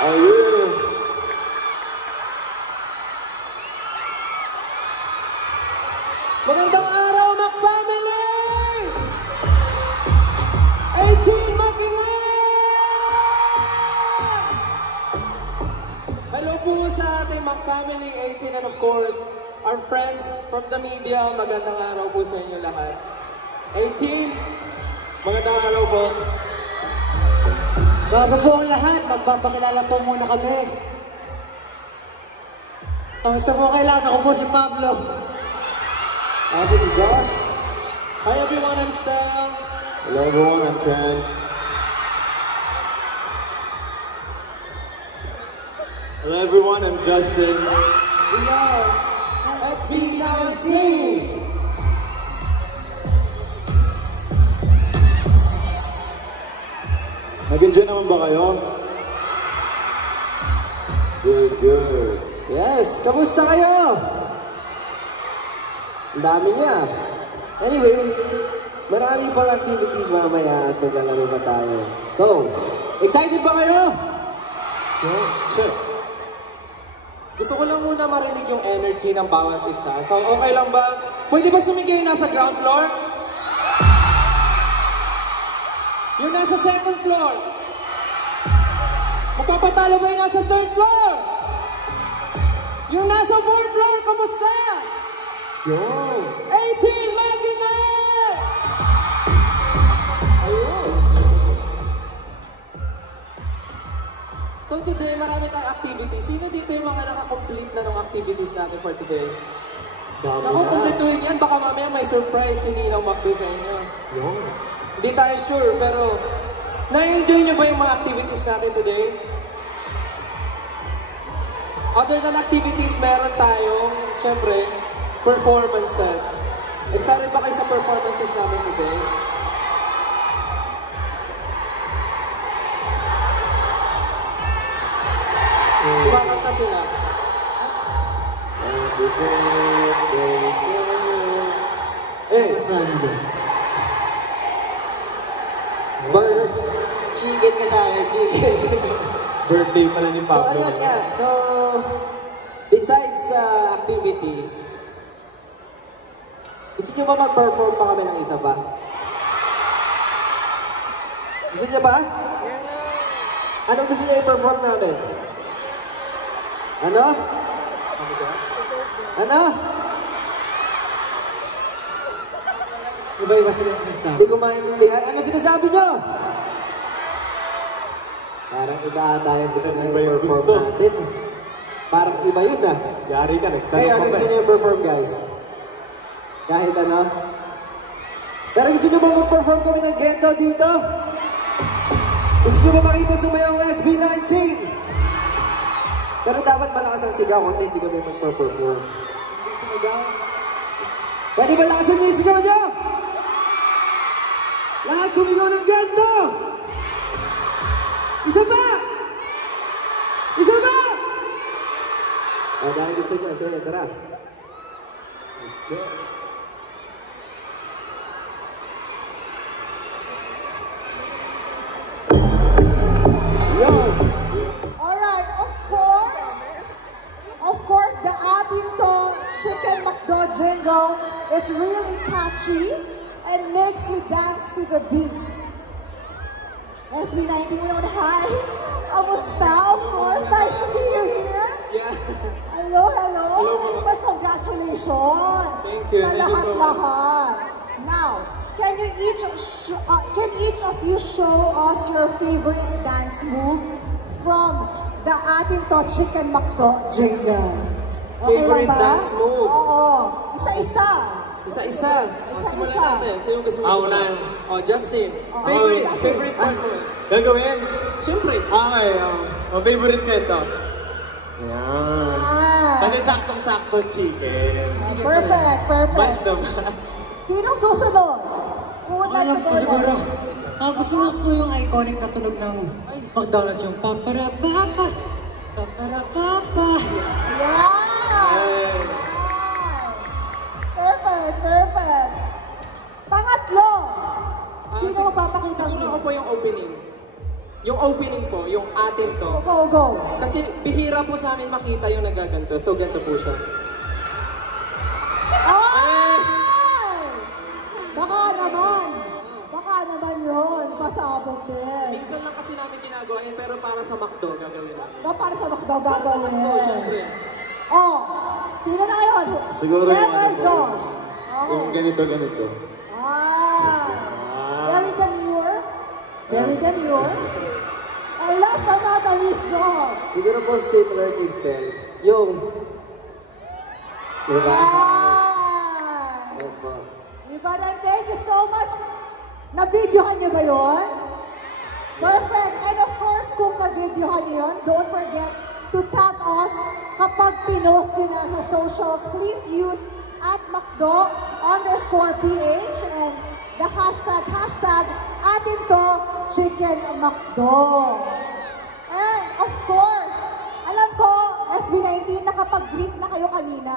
Ayun. Magandang araw, Mac Family! 18 Makingan! Hello po sa ating Mac Family 18 and of course, our friends from the media. Magandang araw po sa inyo lahat. 18, magandang araw po. Bago po ang lahat, magpapakilala po muna kami. Kamusta po kailangan? Ako po si Pablo. Ako po si Josh. Hi everyone, I'm Stel. Hello everyone, I'm Ken. Hello everyone, I'm Justin. We are SB19! Nag-enjoy naman ba kayo? Good, good. Yes, kamusta kayo? Ang dami niya. Anyway, marami pang activities mamaya at maglalaro pa tayo. So, excited ba kayo? Yeah, sure. Gusto ko lang muna marinig yung energy ng bawat isa. So, okay lang ba? Pwede ba sumigay yung nasa ground floor? Yung nasa second floor? Magpapatalo ba yung nasa third floor? Yung nasa fourth floor, kamusta? Yo! 18, lagi na! Ayun. So today, marami tayong activities. Sino dito yung mga nakakomplete na ng activities natin for today? Dami Naku, na. kumpletuhin yan. Baka mamaya may surprise si Ninong Macdo sa inyo. Yo! Hindi tayo sure, pero na-enjoy nyo ba yung mga activities natin today? Other than activities, meron tayong, syempre, performances. Excited ba kayo sa performances namin today? Kumakanta sila. Happy birthday to you. Saan mo dyan? Chicken ka sa akin, chicken. Birthday pala ni So, Pablo. ayun nga. So, besides activities, gusto nyo ba mag-perform pa kami ng isa pa? Gusto nyo ba? Anong gusto nyo i-perform namin? Ano? Ano? Iba-iba sila yung gusto. Hindi ko maintindihan. Ano sinasabi nyo? Parang iba ata yung gusto na Iba yung i-perform gusto. natin. Parang iba yun ah. Yari ka, Kaya nagtanong ano ka gusto ba? nyo i-perform guys? Kahit ano? Pero gusto nyo ba mag-perform kami ng ghetto dito? Gusto nyo ba makita sumayaw ng SB19? Pero dapat malakas ang sigaw kung hindi kami mag-perform. Pwede ba lakasan nyo yung sigaw nyo? Lahat sumigaw ng ghetto! Isa pa! Isa pa! Dahil gusto nyo, sige, tara. Let's go. Yo! Alright, of course, the Abinto Chicken McDo jingle is really catchy and makes you dance to the beat. SB19, you know, hi. Kamusta? Of course, nice to see you here. Yeah. Hello, hello. Hello. Mas congratulations. Thank you. Sa Thank you so much. lahat-lahat. Now, can each of you show us your favorite dance move from the Abinto Chicken McDo jingle? Okay Favorite lang ba? dance move? Oo. Isa-isa. Isa-isa. Simulan Isa-isa. natin. Sino gusto mo? Ako na. Oh, Justin. Oh, Favorite. Justin. Favorite part mo. Gagawin? Siyempre. Okay, ang favorite ko ito. Ayan. Kasi saktong-sakto chicken. Perfect, perfect. Match the match. Sinong susunod? Pumunta Alam ko together. siguro. Gusto ko yung iconic na tunog ng McDonald's yung paparapapa. Paparapapa. Yeah! Hey. Perfect, perfect. Pangatlo. Sino magpapakita Ako niyo? po yung opening. Yung opening po, yung atin to. Go, go. Kasi bihira po sa amin makita yung nagaganto. So, ganito po siya. Ay! Baka naman yun. Pasabog din. Minsan lang kasi namin ginagawa yun, pero para sa McDo gagawin namin. Para sa McDo Para sa McDo, gagawin. syempre. Oh, sino na ngayon? Siguro Ken yung or ano po. Josh? Yung ganito. Very demure. Very demure. And last but not the least, Josh. Siguro po similar kay Stel. Yung... Diba? Yan. Opo. Diba na, thank you so much. Na-videohan niyo ba yun? Perfect. And of course, kung na-videohan niyo yun, don't forget to tag us kapag pinost nyo na sa socials. Please use @McDo_PH and the hashtag atin to Chicken McDo. And of course, alam ko, SB19, nakapag-greet na kayo kanina.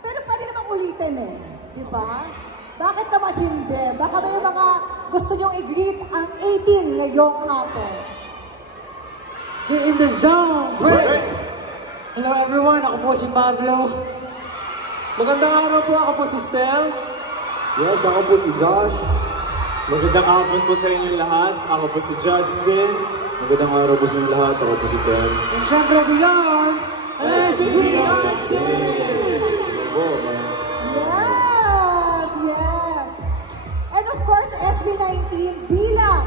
Pero pwede namang ulitin eh. Di ba? Bakit naman hindi? Baka may mga gusto nyong i-greet ang 18 ngayong hapon. Get in the zone! Hello everyone, ako po si Pablo. Magandang araw po, ako po si Stel. Yes, ako po si Josh. Magandang hapon po sa inyo lahat. Ako po si Justin. Magandang araw po sa inyo lahat. Ako po si Ben. And syempre beyond, SB19! Yes! And of course, SB19 bilang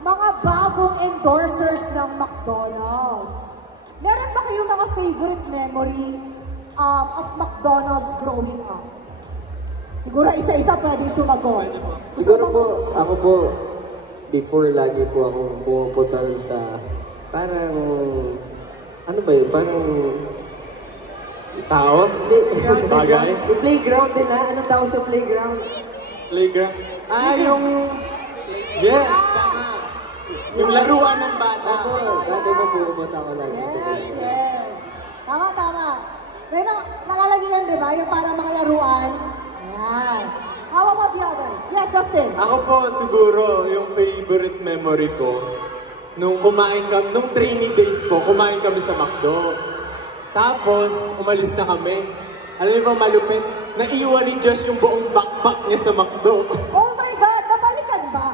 mga bagong endorsers ng McDonald's. Meron ba kayong mga favorite memory of McDonald's growing up? Siguro isa-isa pwede sumagot. siguro po, ako po, before lagi po ako pumupunta sa parang, ano ba yun, parang, Tao? Bagay? yung playground nila, anong tawag sa playground? Playground? Yung, Yes! Yung laruan ng bata. ako, dati po pumupunta ako lagi sa Yes, playground. yes. Tama. May nalalagay yan, di ba? Yung parang mga laruan. Ayan. How about the others? Yeah, Justin. Ako po siguro yung favorite memory ko nung nung trainee days po, kumain kami sa McDo. Tapos, umalis na kami. Alam niyo ba malupit? Naiwan ni Josh yung buong backpack niya sa McDo. Oh my God! Nabalikan ba?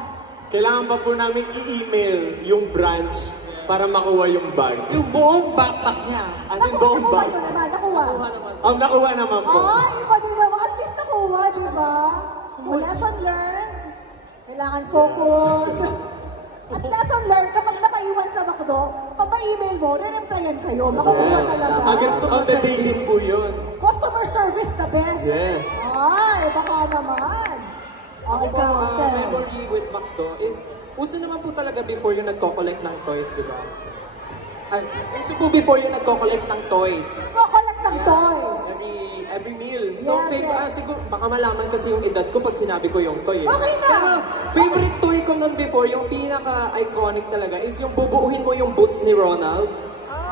Kailangan pa po namin i-email yung branch para makuha yung bag. Yung buong backpack niya. As in buong Nakuha bag. nyo naman. Nakuha. Nakuha naman po. Iba din naman. At least nakuha, di ba? So, lesson learned. Kailangan focus. At lesson learned, kapag nakaiwan sa McDo, pag email mo, re-replyan kayo. Makukuha talaga. Against on the day din po yun. Customer service the best. Yes. Ay, baka naman. Ako po, Ikaw, Stel. memory with McDo is, uso naman po talaga before yung nagko-collect ng toys, di ba? Uso po before yung nagko-collect ng toys. Collect ng toys. Every meal. So, Yes. siguro, baka malaman kasi yung edad ko pag sinabi ko yung toy. Okay na. Pero, favorite toy ko nun before, yung pinaka-iconic talaga, is yung bubuuhin mo yung boots ni Ronald.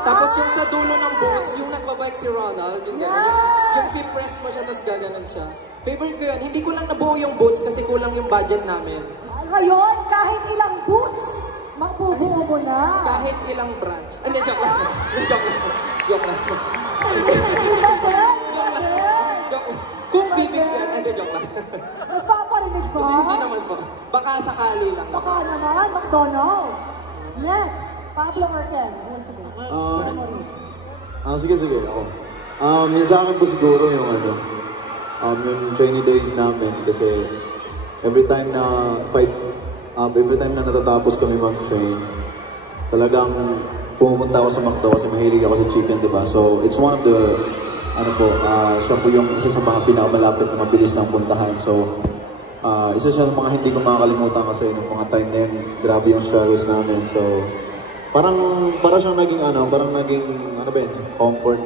Tapos yung sa dulo ng boots, yung nagbabike si Ronald, yung gano'n. Yung pipress mo siya, tapos gaganon siya. Favorite ko yun. Hindi ko lang nabuo yung boots kasi kulang yung budget namin. Ngayon, kahit ilang boots, mabubuo mo na. Kahit ilang branch. Hindi, joke lang. Joke lang. Joke lang. Iba din. Joke lang. Kung bibigyan, hindi, joke lang. Nagpaparinig ba? Hindi naman po. Baka sakali lang. Baka naman, McDonald's. Next, Pablo or Ken? Sige, ako. Yung sa akin po siguro yung yung trainee days namin kasi every time na natatapos kami mag-train, talagang pumunta ako sa McDo kasi mahilig ako sa chicken, diba? So, it's one of the, siya po yung isa sa mga pinakamalapit na mabilis ng puntahan. So, isa siya sa mga hindi ko makakalimutan kasi nung mga time na yun, grabe yung struggles namin. So, parang siyang naging comfort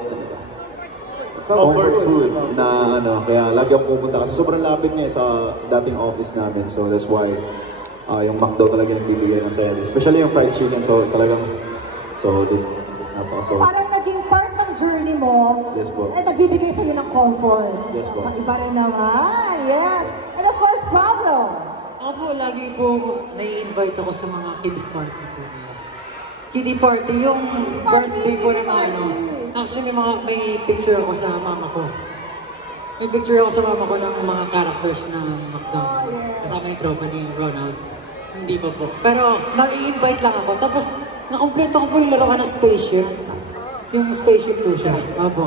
food na kaya lagi akong pupunta kasi sobrang lapit niya sa dating office namin. So that's why yung McDo talaga nagbibigay ng saya. Especially yung fried chicken, so talagang napaka-solid. Parang naging part ng journey mo. Yes po. At nagbibigay sa'yo ng comfort. Yes po. Iba rin naman. Yes. And of course, Pablo. Ako po, lagi po nai-invite ako sa mga kiddie party po nila. Kiddie party, yung birthday po ni ano. Actually, may picture ako sa mama ko. May picture ako sa mama ko ng mga characters ng McDonald's. Kasama yung tropa ni Ronald. Hindi pa po. Pero, nai-invite lang ako. Tapos, nakompleto ko po yung laro ng spaceship. Yung spaceship po siya. Opo.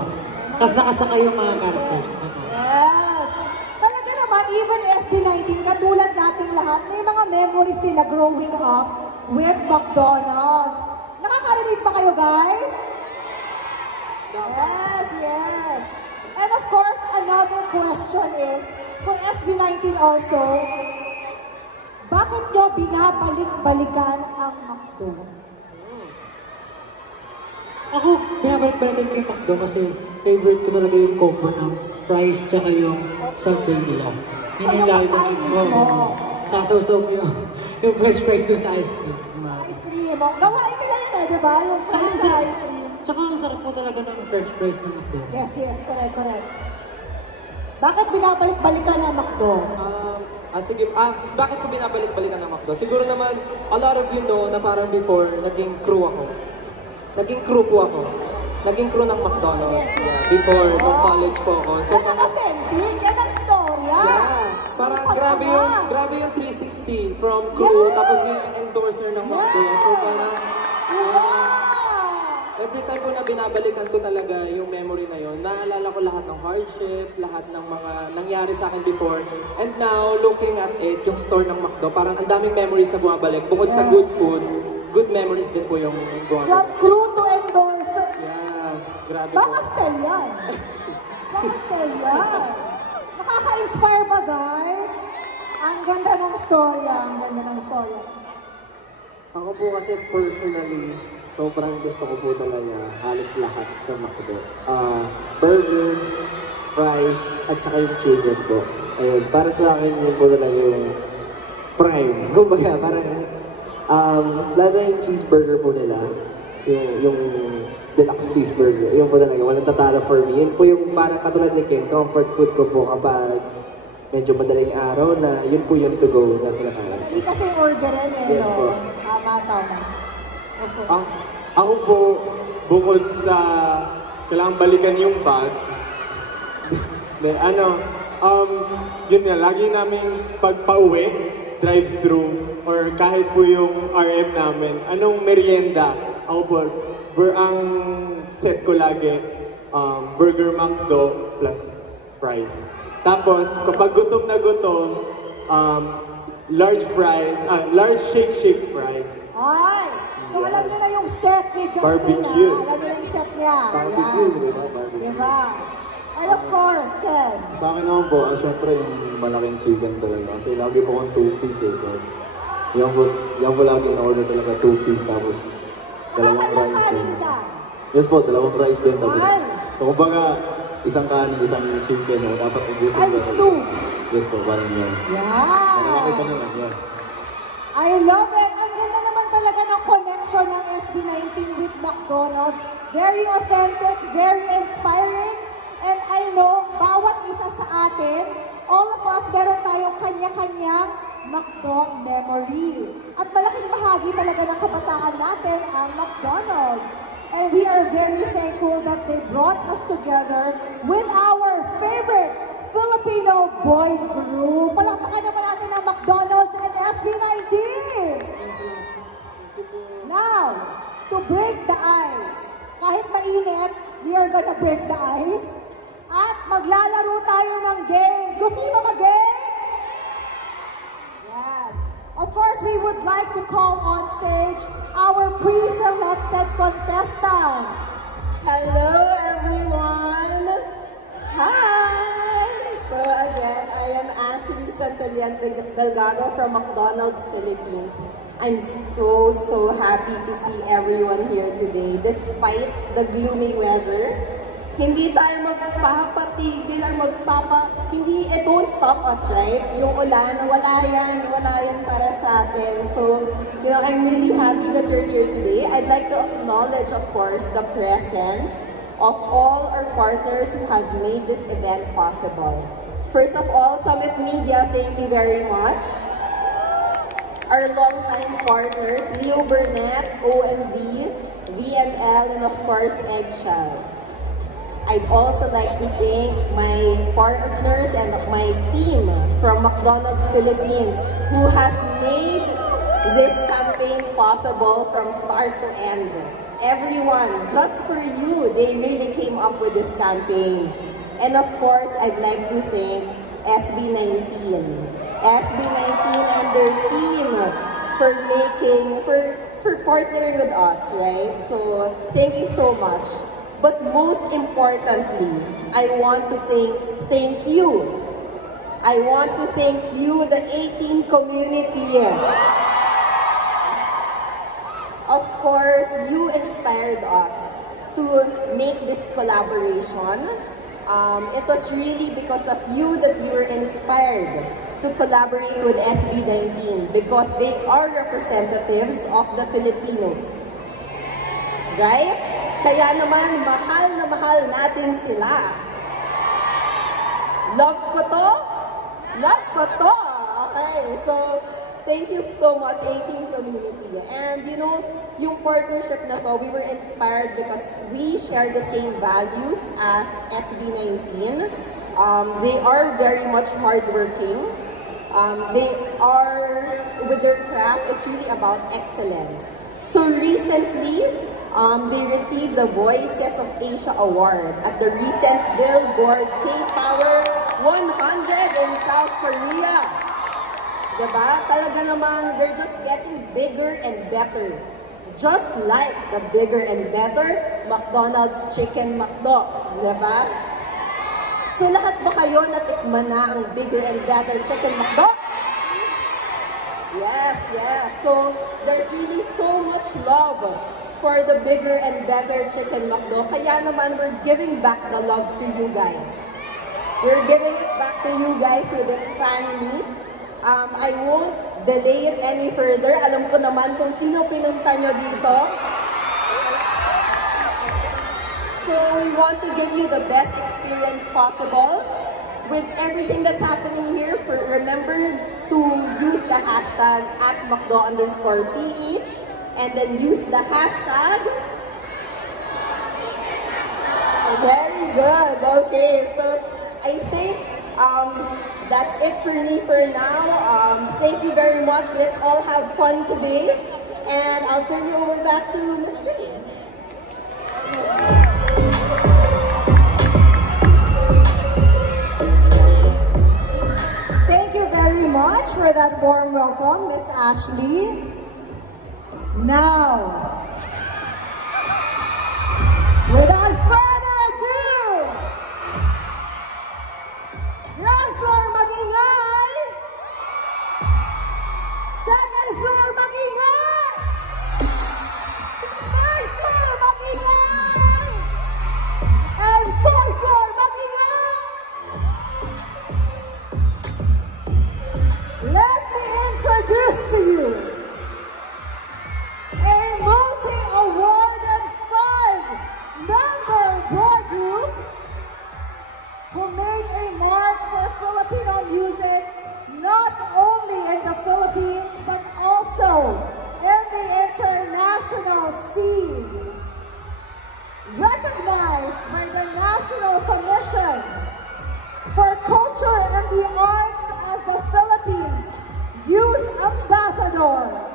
Tapos nakasakay yung mga characters. Opo. Yes! Talaga naman, even SB19, katulad nating lahat, may mga memories sila growing up with McDonald's. Nakaka-relate ba kayo, guys? Yes, yes. And of course, another question is, for SB19 also, bakit nyo binabalik-balikan ang McDo? Ako, binabalik-balikan ko yung McDo kasi favorite ko talaga yung combo ng fries tsaka yung sundae nila. Yun yung lagi ko yung sasaw-saw ko yung fresh fries dun sa ice cream. Ice cream. Gawain nila yun di ba? Yung fries sa ice cream. Tsaka ang sarap po talaga ng french fries ng McDo. Yes, yes. Correct, correct. Bakit binabalik-balikan ang McDo? Sige, bakit ko binabalik-balikan ng McDo? Siguro naman, a lot of you know na parang before, naging crew ako. Naging crew po ako. Naging crew ng McDonald's. Before, nung college po ako. So, yan ang authentic. Yan ang storya. Yeah. Parang grabe yung 360 from crew, tapos yung endorser ng McDo. So parang, every time po na binabalikan ko talaga yung memory na yun, naalala ko lahat ng hardships, lahat ng mga nangyari sa akin before. And now, looking at it, yung store ng McDo, parang ang daming memories na bumabalik. Bukod sa good food, good memories din po yung bumabalik. From crew to endorser. Yeah, grabe po. Baka style yan. Baka style yan. Nakaka-inspire ba, guys? Ang ganda ng storya. Ang ganda ng storya. Ako po kasi personally, sobrang gusto ko po talaga halos lahat sa McDo. Burger, fries, at saka yung chicken po. Ayun, para sa akin yun po talaga yung prime. Kumbaga, parang lalo yung cheeseburger po nila, yung deluxe cheeseburger, yun po talaga, walang tatalo for me. Yun po yung parang katulad ni Kim, comfort food ko po kapag medyo madaling araw na yun po yung to go na kinakain. Hindi kasi orderin Yes po. Tama. Ako po, bukod sa kailangan balikan yung bag, yun nga, lagi namin pagpa-uwi, drive-thru, or kahit po yung RM namin, anong merienda, ako po, ang set ko lagi, Burger McDo plus fries. Tapos, kapag gutom na gutom, large shake fries. Ay! So alam niyo na yung set ni Justin Barbecue. Alam niyo na yung set niya. Barbecue, di ba? Barbecue. Diba? And of course, Ken. Sa akin naman po, syempre yung malaking chicken talaga. Kasi lagi po akong 2-piece eh. So, yan po lagi in-order talaga 2-piece tapos dalawang rice din. Ka. Yes po, dalawang rice din tapos. Ay. So kumbaga, isang kanin, isang chicken, dapat mag-isang Times 2. Yes po, parang yun. Yeah. Nakalaki pa naman yan. I love it. Ang ganda naman talaga ng connection ng SB19 with McDonald's. Very authentic, very inspiring. And I know, bawat isa sa atin, all of us, meron tayong kanya-kanyang McDo memory. At malaking bahagi talaga ng kabataan natin ang McDonald's. And we are very thankful that they brought us together with our favorite Filipino boy group. Palakpakan naman natin ang McDonald's and SB19. Now, to break the ice. Kahit mainit, we are gonna break the ice. At maglalaro tayo ng games. Gusto niyo ba mag-game? Yes. Of course, we would like to call on stage our pre-selected contestants. Hello, everyone. Hi. So again, I am Ashley Santolian Delgado from McDonald's Philippines. I'm so happy to see everyone here today. Despite the gloomy weather, hindi tayo magpapatigil or hindi, it won't stop us, right? Yung ulan, wala yan para sa atin. So, I'm really happy that you're here today. I'd like to acknowledge, of course, the presence of all our partners who have made this event possible. First of all, Summit Media, thank you very much. our longtime partners, Leo Burnett, OMV, VML, and of course, Eggshell. I'd also like to thank my partners and my team from McDonald's Philippines who has made this campaign possible from start to end. Everyone, just for you, they really came up with this campaign. And of course, I'd like to thank SB19 and their team for partnering with us, right? So thank you so much. But most importantly, I want to thank you. I want to thank you, the 18 community. Of course, you inspired us to make this collaboration. It was really because of you that we were inspired to collaborate with SB19 because they are representatives of the Filipinos. Right? Kaya naman, mahal na mahal natin sila. Love ko to? Love ko to! Okay, so thank you so much, 18 community. And you know, yung partnership na to, we were inspired because we share the same values as SB19. They are very much hardworking. They are, with their craft, it's really about excellence. So recently, they received the Voices of Asia Award at the recent Billboard K-Power 100 in South Korea. Diba? Talaga namang, they're just getting bigger and better. Just like the bigger and better McDonald's Chicken McDo. Diba? So lahat ba kayo natikman na ang bigger and better Chicken McDo? Yes, yes. So there's really so much love for the bigger and better Chicken McDo. Kaya naman, we're giving back the love to you guys. We're giving it back to you guys with this fan meet. I won't delay it any further. Alam ko naman kung sino pinunta nyo dito. So we want to give you the best experience possible. With everything that's happening here, remember to use the hashtag @McDo_PH and then use the hashtag. Very good. Okay, so I think that's it for me for now. Thank you very much. Let's all have fun today. And I'll turn you over back to Ms. Ray. Thank you very much for that warm welcome, Miss Ashley. Now, without further ado, ground floor mag-ingay! Second floor mag-ingay! Third floor mag-ingay! And fourth floor mag-ingay! Let me introduce to you a multi-awarded 5-member boy group who made a mark for Filipino music not only in the Philippines but also in the international scene. Recognized by the National Commission for Culture and the Arts as the Philippines Youth Ambassador.